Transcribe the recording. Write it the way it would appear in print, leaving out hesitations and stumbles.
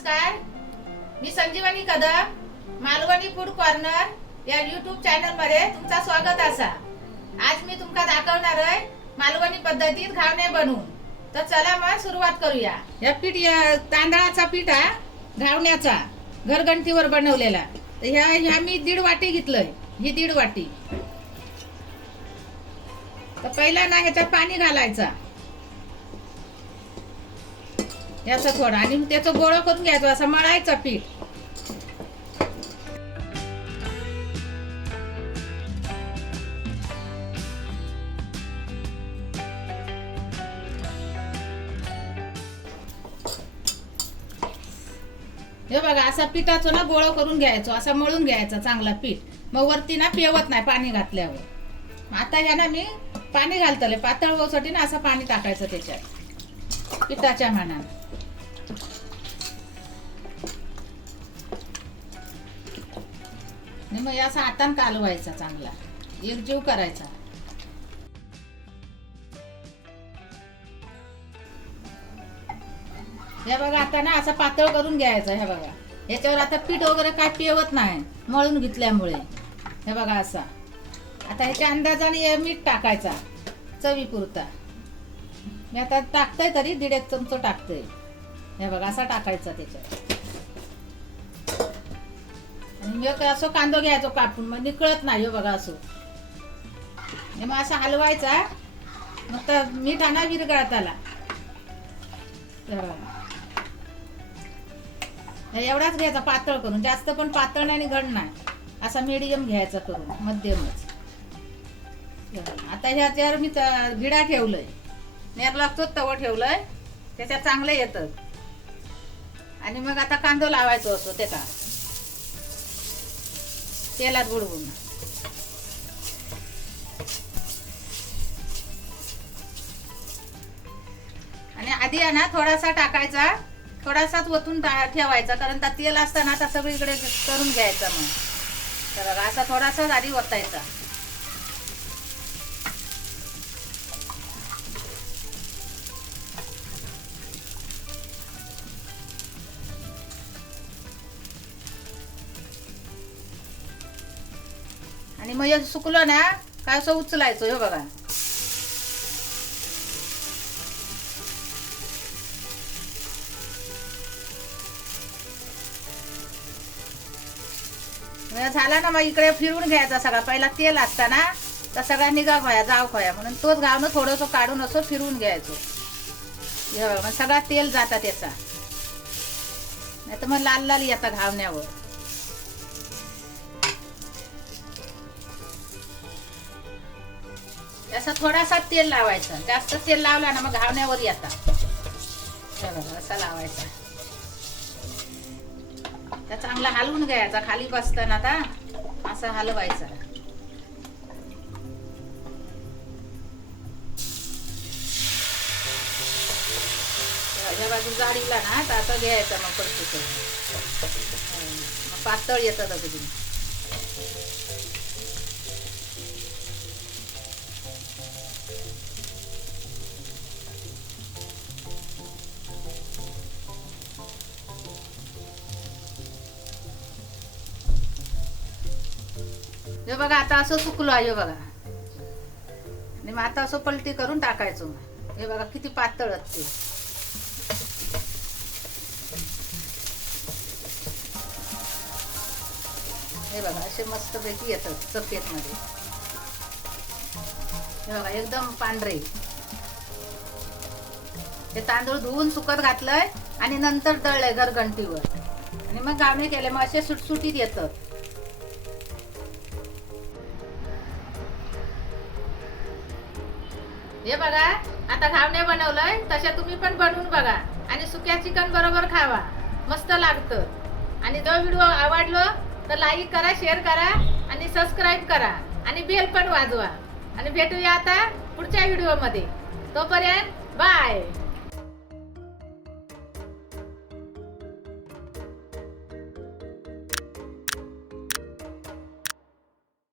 नमस्कार, मी संजीवनी Kadam, Malvani food corner या YouTube channel मध्ये तुमचा स्वागत असा। आज मी तुमका दाखवणार आहे मालवणी पद्धतीत घावणे बनवून। तर चला मग सुरुवात करूया। या तांदळाचा पीठ हा घावण्याचा घरगंठीवर बनवलेला। तर ह्या मी 1.5 वाटी घेतलंय, ही 1.5 वाटी। तर पहिला ना ह्याच्यात पाणी घालायचा याचं थोडं, आणि त्याचं गोळा करून घ्यायचं, असं मळायचं पीठ। हे बघा, असा पिठाचं ना गोळा करून घ्यायचं, असं मळून घ्यायचं चांगला पीठ। मग वरती ना पेवत नाही पाणी घातल्यावर। आता ह्या ना मी पाणी घालतले पातळ होण्यासाठी ना, असं पाणी टाकायचं त्याच्यात पिठाच्या मानाने। मग असा हातान कालवायचा, चांगला एकजीव करायचा। हे बघा, आता ना असं पातळ करून घ्यायचं। हे बघा, याच्यावर आता पीठ वगैरे काय पेवत नाही मळून घेतल्यामुळे। हे बघा असा। आता ह्याच्या अंदाजाने मीठ टाकायचा चवीपुरता। मी आता टाकतोय तरी 1.5 चमचा टाकतोय। हे बघा, असा टाकायचा त्याच्यात। आणि असं कांदा घ्यायचो कापून, मग निकळत नाही। हो बघा असं, मग असं हलवायचा। मग तर मीठाना विरघळत आला। एवढाच घ्यायचा पातळ करून, जास्त पण पातळ नाही आणि घड नाही, असा मीडियम घ्यायचा करून, मध्यमच। आता ह्याच्यावर मी भिडा ठेवलंय, नेर लागतो तवा ठेवलंय, त्याच्यात चांगलं येतं। आणि मग आता कांदा लावायचो असतो त्याचा तेलात बुडवून। आणि आधी आहे ना थोडासा टाकायचा, थोडासाच वतून ठेवायचा, कारण त्या तेल असताना आता सगळीकडे करून घ्यायचा। मग तर असा थोडासा आधी वतायचा। आणि मग हे सुकलं ना काय असं उचलायचं। हे बघा, झाला ना, मग इकडे फिरून घ्यायचा सगळा। पहिला तेल असता ना तर सगळा निघा खोया जाव खोया, म्हणून तोच घावणं थोडंसं काढून असं फिरून घ्यायचो। हे बघा, मग सगळा तेल जाता त्याचा, नाही तर मग लाल लाल येतात घावण्यावर। असं थोडासा तेल लावायचं, जास्त तेल लावला ना मग घावण्यावर येतात। हे बघा, असा लावायचा। त्या चांगला हलवून घ्यायचा, खाली बसताना आता असं हलवायचं। ह्या बाजू जाडीला ना तर असं घ्यायचं, मग परत मग पातळ येतात अगदी। हे बघा, आता असं सुकलो आहे। बघा, आणि मग आता असं पलटी करून टाकायचं। हे बघा किती पातळ असते। हे बघा, असे मस्त पैकी येतात सफेद मध्ये। हे बघा, एकदम पांढरे। हे तांदूळ धुवून सुकत घातलंय आणि नंतर दळलंय घरघंटीवर, आणि मग घावणे केले, मग असे सुटसुटीत येतात। हे बघा, आता घावणे बनवलंय, तशा तुम्ही पण बनवून बघा आणि सुक्या चिकन बरोबर खावा, मस्त लागतं। आणि जो व्हिडिओ आवडलो तर लाईक करा, शेअर करा आणि सबस्क्राईब करा, आणि बेल पण वाजवा। आणि भेटूया आता पुढच्या व्हिडिओ मध्ये। तोपर्यंत बाय।